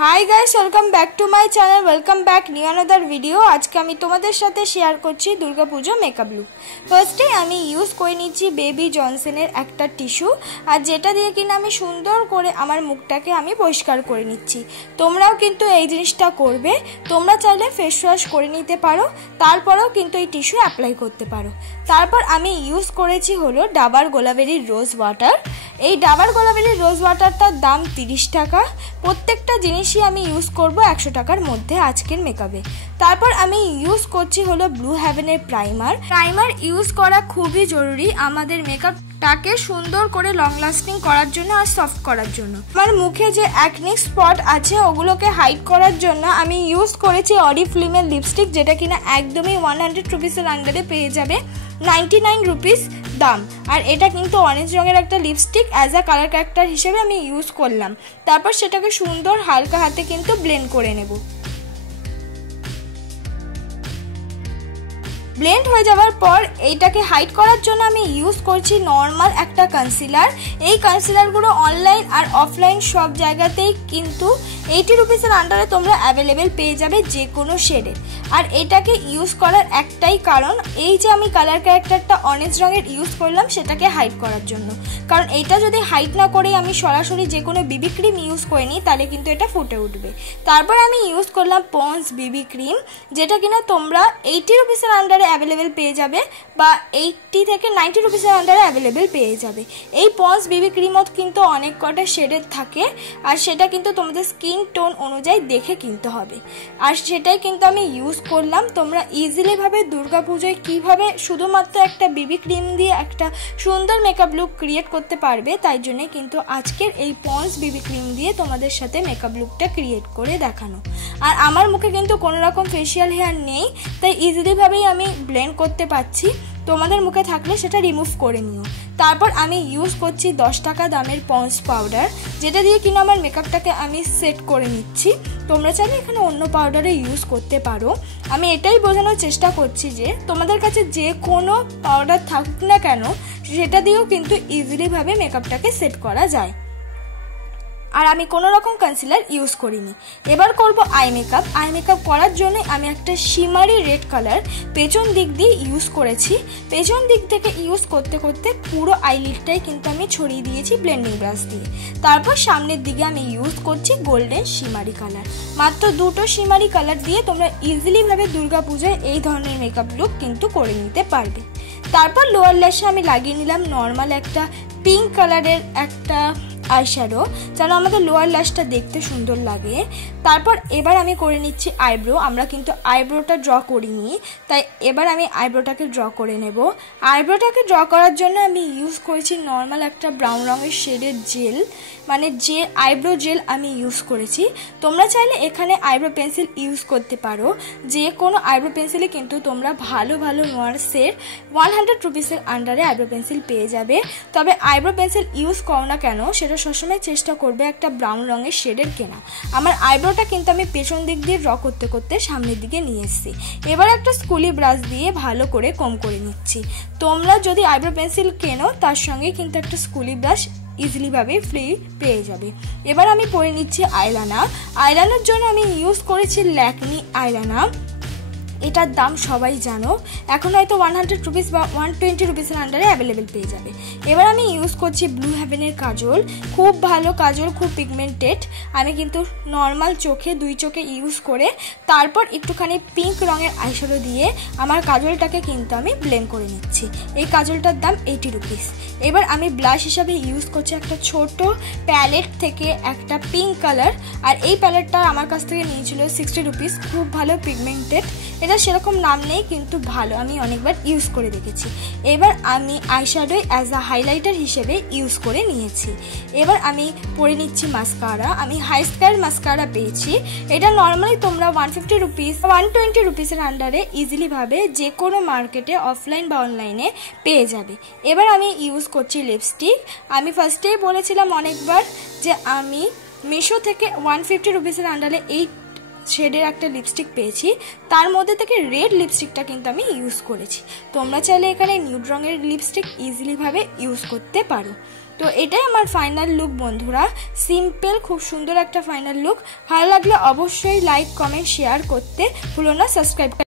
High guys welcome back to my channel welcome back new another video. आज के आमी तोमादेर साथे शेयर करछि दुर्गा पूजा मेकअप लुक। फार्स्टे आमी यूज करे निচ্ছি बेबी जॉनसনের একটা টিস্যু আর যেটা দিয়ে কিনা আমি সুন্দর করে আমার মুখটাকে আমি পরিষ্কার করে নিচ্ছি। তোমরাও কিন্তু এই জিনিসটা করবে। তোমরা চাইলে ফেস ওয়াশ করে নিতে পারো, তারপরেও কিন্তু এই টিস্যু অ্যাপ্লাই করতে পারো। তারপর আমি ইউজ করেছি হলো ডাবার গোলাবেরির রোজ ওয়াটার। এই ডাবার গোলাবেরির রোজ ওয়াটারটার দাম 30 টাকা। প্রত্যেকটা জিনিসই আমি ইউজ করব 100 টাকার মধ্যে আজকের মেকআপে। তারপর আমি ইউজ করছি হলো ব্লু হেভেনের প্রাইমার ইউজ করা খুবই জরুরি আমাদের মেকআপটাকে সুন্দর করে লং লাস্টিং করার জন্য আর সফট করার জন্য। আমার মুখে যে অ্যাকনে স্পট আছে ওগুলোকে হাইড করার জন্য আমি ইউজ করেছি অরিফ্লেমের লিপস্টিক, যেটা কিনা একদমই 100 রুপিসের আন্ডারে পেয়ে যাবে, 99 রুপিস দাম। আর এটা কিন্তু অরেঞ্জ রঙের একটা lipstick as a colour character হিসেবে আমি ইউজ করলাম। তারপর সেটাকে সুন্দর হালকা হাতে কিন্তু ব্লেন্ড করে নেব। ব্লেন্ড হয়ে যাওয়ার পর এইটাকে হাইড করার জন্য আমি ইউজ করছি নর্মাল একটা কনসিলার। এই কনসিলারগুলো অনলাইন আর অফলাইন সব জায়গাতেই কিন্তু 80 রুপিসের আন্ডারে তোমরা অ্যাভেলেবেল পেয়ে যাবে যে কোনো শেডের। আর এটাকে ইউজ করার একটাই কারণ, এই যে আমি কালার ক্যারেক্টারটা অরেঞ্জ রঙের ইউজ করলাম সেটাকে হাইড করার জন্য। কারণ এটা যদি হাইড না করে আমি সরাসরি যে কোনো বিবি ক্রিম ইউজ করে নিই তাহলে কিন্তু এটা ফুটে উঠবে। তারপর আমি ইউজ করলাম পন্স বিবি ক্রিম, যেটা কিনা তোমরা 80 রুপিসের আন্ডারে অ্যাভেলেবেল পেয়ে যাবে বা 80 থেকে 90 রুপিসের আন্ডারে অ্যাভেলেবেল পেয়ে যাবে। এই পন্স বিবি ক্রিমও কিন্তু অনেক কটা শেডের থাকে আর সেটা কিন্তু তোমাদের স্কিন টোন অনুযায়ী দেখে কিনতে হবে। আর সেটাই কিন্তু আমি ইউজ করলাম। তোমরা ইজিলি ভাবে দুর্গা পুজোয় কিভাবে শুধুমাত্র একটা বিবি ক্রিম দিয়ে একটা সুন্দর মেকআপ লুক ক্রিয়েট করতে পারবে, তাই জন্য কিন্তু আজকের এই পন্স বিবি ক্রিম দিয়ে তোমাদের সাথে মেকআপ লুকটা ক্রিয়েট করে দেখানো। আর আমার মুখে কিন্তু কোনো রকম ফেশিয়াল হেয়ার নেই, তাই ইজিলি ভাবেই আমি ব্লেন্ড করতে পারছি। তোমাদের মুখে থাকলে সেটা রিমুভ করে নিও। তারপর আমি ইউজ করছি 10 টাকা দামের পন্স পাউডার, যেটা দিয়ে কিনা আমার মেকআপটাকে আমি সেট করে নিচ্ছি। তোমরা চাইলে এখানে অন্য পাউডারে ইউজ করতে পারো। আমি এটাই বোঝানোর চেষ্টা করছি যে তোমাদের কাছে যে কোনো পাউডার থাকুক না কেন সেটা দিয়েও কিন্তু ইজিলি ভাবে মেকআপটাকে সেট করা যায়। আর আমি কোনো রকম কনসিলার ইউজ করিনি। এবার করব আই মেকআপ করার জন্য আমি একটা শিমারি রেড কালার পেছন দিক দিয়ে ইউজ করেছি। পেছন দিক থেকে ইউজ করতে করতে পুরো আইলিডটাই কিন্তু আমি ছড়িয়ে দিয়েছি ব্লেন্ডিং ব্রাশ দিয়ে। তারপর সামনের দিকে আমি ইউজ করছি গোল্ডেন শিমারি কালার। মাত্র দুটো শিমারি কালার দিয়ে তোমরা ইজিলি ভাবে দুর্গা পূজায় এই ধরনের মেকআপ লুক কিন্তু করে নিতে পারবে। তারপর লোয়ার ল্যাশে আমি লাগিয়ে নিলাম নর্মাল একটা পিঙ্ক কালারের একটা আইশ্যাডো, যেন আমাদের লোয়ার ল্যাশটা দেখতে সুন্দর লাগে। তারপর এবার আমি করে নিচ্ছি আইব্রো। আমরা কিন্তু আইব্রোটা ড্র করিনি, তাই এবার আমি আইব্রোটাকে ড্র করে নেব। আইব্রোটাকে ড্র করার জন্য আমি ইউজ করেছি নর্মাল একটা ব্রাউন রঙের শেডের জেল, মানে যে আইব্রো জেল আমি ইউজ করেছি। তোমরা চাইলে এখানে আইব্রো পেন্সিল ইউজ করতে পারো। যে কোনো আইব্রো পেন্সিলে কিন্তু তোমরা ভালো নোয়ার্সের 100 রুপিসের আন্ডারে আইব্রো পেন্সিল পেয়ে যাবে। তবে আইব্রো পেন্সিল ইউজ করো না কেন সেটা সবসময় চেষ্টা করবে একটা ব্রাউন রঙের শেডের কেনা। আমার আইব্রোটা কিন্তু আমি পেছন দিক দিয়ে ড্র করতে করতে সামনের দিকে নিয়ে এসেছি। এবার একটা স্কুলি ব্রাশ দিয়ে ভালো করে কম করে নিচ্ছি। তোমরা যদি আইব্রো পেন্সিল কেনো তার সঙ্গে কিন্তু একটা স্কুলি ব্রাশ ইজিলি ভাবে ফ্রি পেয়ে যাবে। এবার আমি পরে নিচ্ছি আইলাইনার জন্য আমি ইউজ করেছি ল্যাকমি আইলাইনার। এটার দাম সবাই জানো, এখন হয়তো 100 রুপিস বা 120 রুপিসের আন্ডারে অ্যাভেলেবেল পেয়ে যাবে। এবার আমি ইউজ করছি ব্লু হেভেনের কাজল। খুব ভালো কাজল, খুব পিগমেন্টেড। আমি কিন্তু নর্মাল চোখে, দুই চোখে ইউজ করে তারপর একটুখানি পিঙ্ক রঙের আইশ্যাডো দিয়ে আমার কাজলটাকে কিন্তু আমি ব্লেন্ড করে নিচ্ছি। এই কাজলটার দাম 80 রুপিস। এবার আমি ব্লাশ হিসাবে ইউজ করছি একটা ছোট প্যালেট থেকে একটা পিঙ্ক কালার। আর এই প্যালেটটা আমার কাছ থেকে নিয়েছিল 60 রুপিস। খুব ভালো পিগমেন্টেড, এটা সেরকম নাম নেই কিন্তু ভালো, আমি অনেকবার ইউজ করে দেখেছি। এবার আমি আইশ্যাডো অ্যাজ আ হাইলাইটার হিসেবে ইউজ করে নিয়েছি। এবার আমি পরে নিচ্ছি মাস্কারা। আমি হাই স্কার মাস্কারা পেয়েছি। এটা নর্মালি তোমরা 150 রুপিস 120 রুপিসের আন্ডারে ইজিলি ভাবে যে কোনো মার্কেটে অফলাইন বা অনলাইনে পেয়ে যাবে। এবার আমি ইউজ করছি লিপস্টিক। আমি ফার্স্টেই বলেছিলাম অনেকবার যে আমি মিশো থেকে 150 রুপিসের আন্ডারে এই শেডের একটা লিপস্টিক পেয়েছি। তার মধ্যে থেকে রেড লিপস্টিকটা কিন্তু আমি ইউজ করেছি। তোমরা চাইলে এখানে নিউড রঙের লিপস্টিক ইজিলি ভাবে ইউজ করতে পারো। তো এটাই আমার ফাইনাল লুক বন্ধুরা, সিম্পল খুব সুন্দর একটা ফাইনাল লুক। ভালো লাগলে অবশ্যই লাইক কমেন্ট শেয়ার করতে ভুলো না, সাবস্ক্রাইব